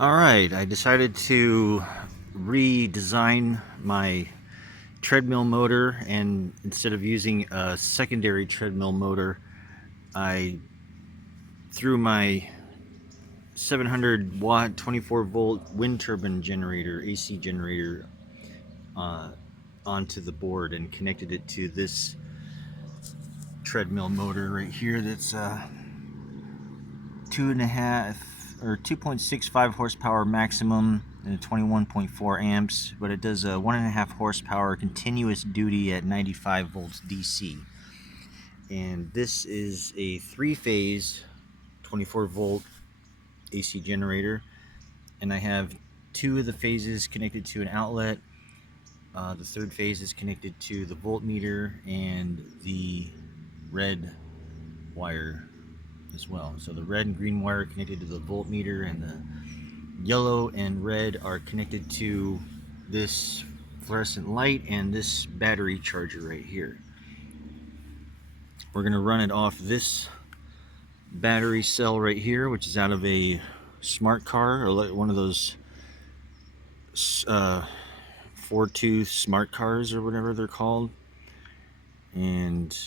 Alright, I decided to redesign my treadmill motor, and instead of using a secondary treadmill motor, I threw my 700 watt 24 volt wind turbine generator, AC generator, uh, onto the board and connected it to this treadmill motor right here that's 2.65 horsepower maximum and 21.4 amps, but it does a 1.5 horsepower continuous duty at 95 volts DC. And this is a three-phase 24 volt AC generator, and I have two of the phases connected to an outlet. The third phase is connected to the voltmeter and the red wire as well. So the red and green wire are connected to the voltmeter, and the yellow and red are connected to this fluorescent light and this battery charger right here. We're going to run it off this battery cell right here, which is out of a smart car, or one of those 4-tooth smart cars or whatever they're called. And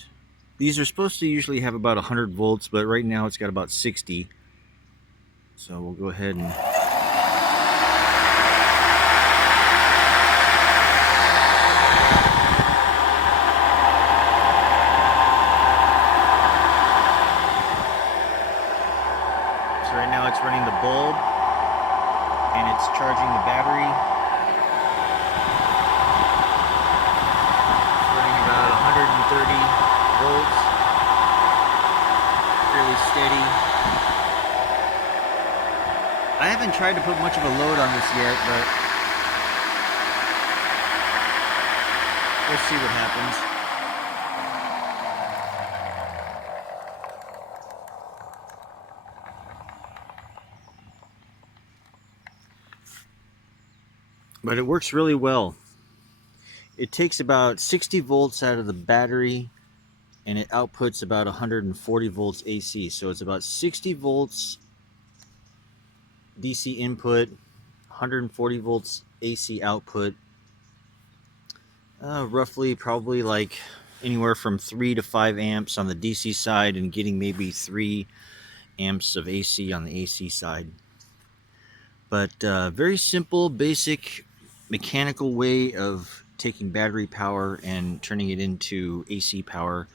these are supposed to usually have about 100 volts, but right now it's got about 60. So we'll go ahead and right now it's running the bulb and it's charging the battery. It's running about 130 volts, fairly steady. I haven't tried to put much of a load on this yet, but let's see what happens. But it works really well. It takes about 60 volts out of the battery and it outputs about 140 volts AC. So it's about 60 volts DC input, 140 volts AC output. Roughly probably like anywhere from 3 to 5 amps on the DC side and getting maybe 3 amps of AC on the AC side. But very simple, basic mechanical way of taking battery power and turning it into AC power.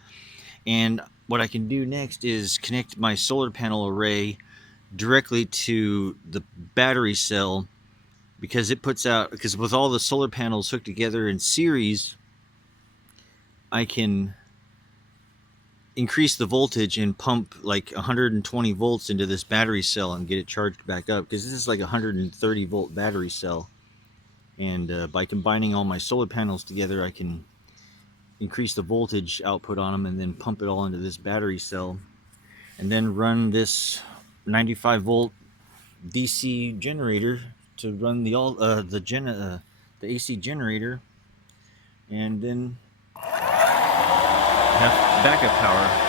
And what I can do next is connect my solar panel array directly to the battery cell, because with all the solar panels hooked together in series, I can increase the voltage and pump like 120 volts into this battery cell and get it charged back up, because this is like a 130 volt battery cell. And by combining all my solar panels together, I can increase the voltage output on them and then pump it all into this battery cell, and then run this 95 volt DC generator to run the AC generator, and then have backup power.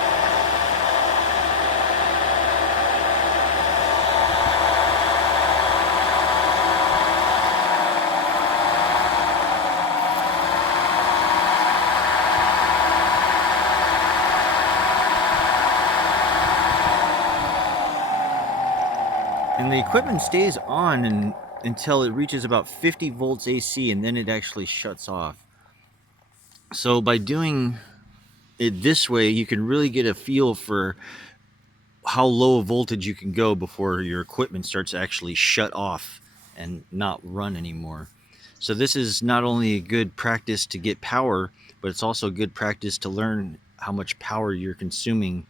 And the equipment stays on until it reaches about 50 volts AC, and then it actually shuts off. So by doing it this way, you can really get a feel for how low a voltage you can go before your equipment starts to actually shut off and not run anymore. So this is not only a good practice to get power, but it's also good practice to learn how much power you're consuming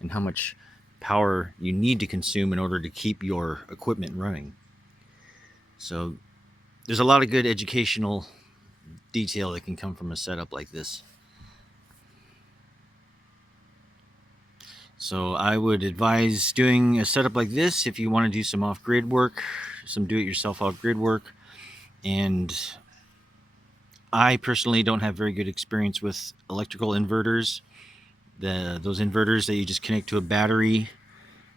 and how much power you need to consume in order to keep your equipment running. So there's a lot of good educational detail that can come from a setup like this. So I would advise doing a setup like this if you want to do some off-grid work, some do-it-yourself off-grid work. And I personally don't have very good experience with electrical inverters. Those inverters that you just connect to a battery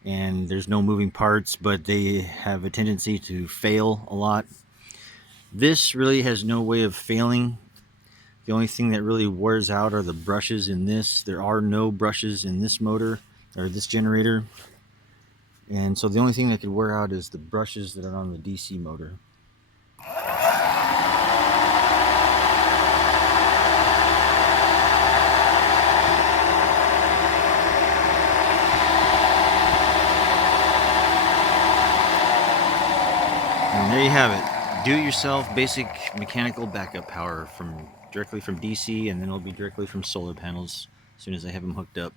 and there's no moving parts, but they have a tendency to fail a lot. This really has no way of failing. The only thing that really wears out are the brushes in this. There are no brushes in this motor or this generator. And so the only thing that could wear out is the brushes that are on the DC motor. And there you have it. Do-it-yourself basic mechanical backup power directly from DC, and then it'll be directly from solar panels as soon as I have them hooked up.